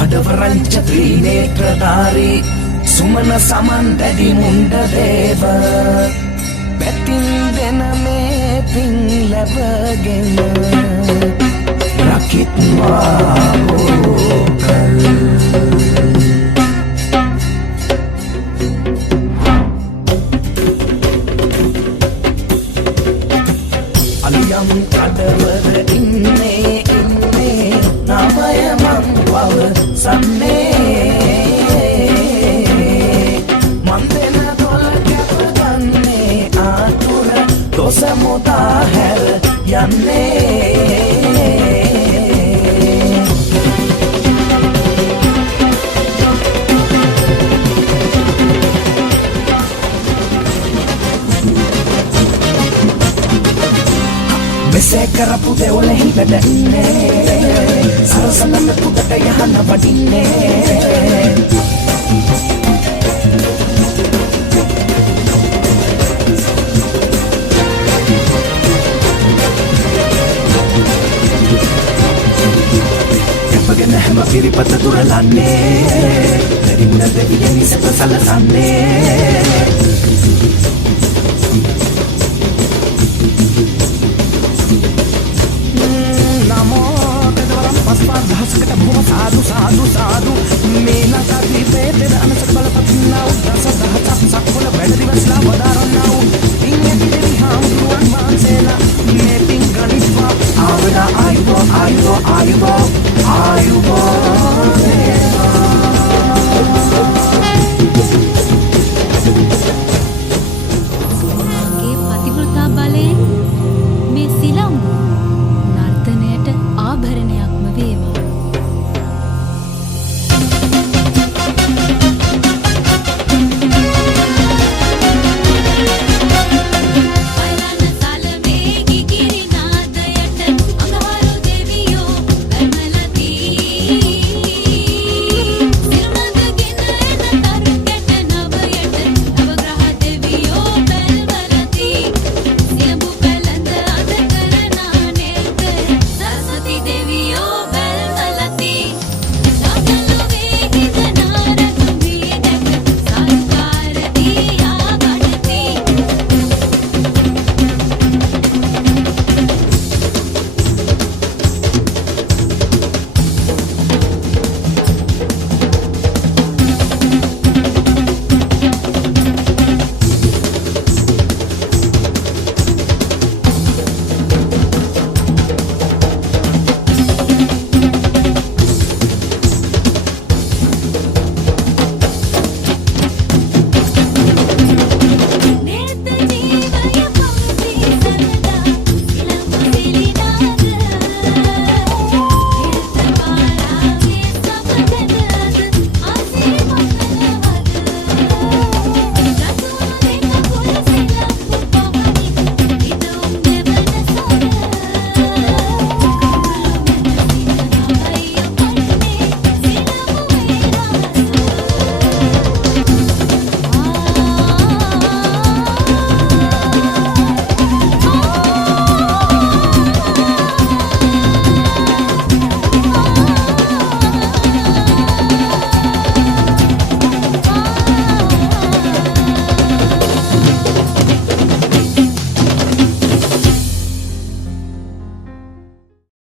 කඩවරංච ත්‍රීනේත්‍රධාරී සුමන සමන් දැඩි මුණ්ඩ දේව පැතින් දෙන මේ පින් ලැබගෙන රකිත්වා ඕකල් අලියම් කඩවර ඉන්නේ නමය මං පව සන්නේ මන් දෙන තොල කැප ගන්නේ ආතුර දොස මුදා හැර යන්නේ මෙසේ කරපු දෙවලෙහි වැඩන්නේ සරසනම පුකට යහන වඩින්නේ කැපගෙන හැම පිරිපත දුරලන්නේ දැරිමුණ දෙවියනි සැප සලසන්නේ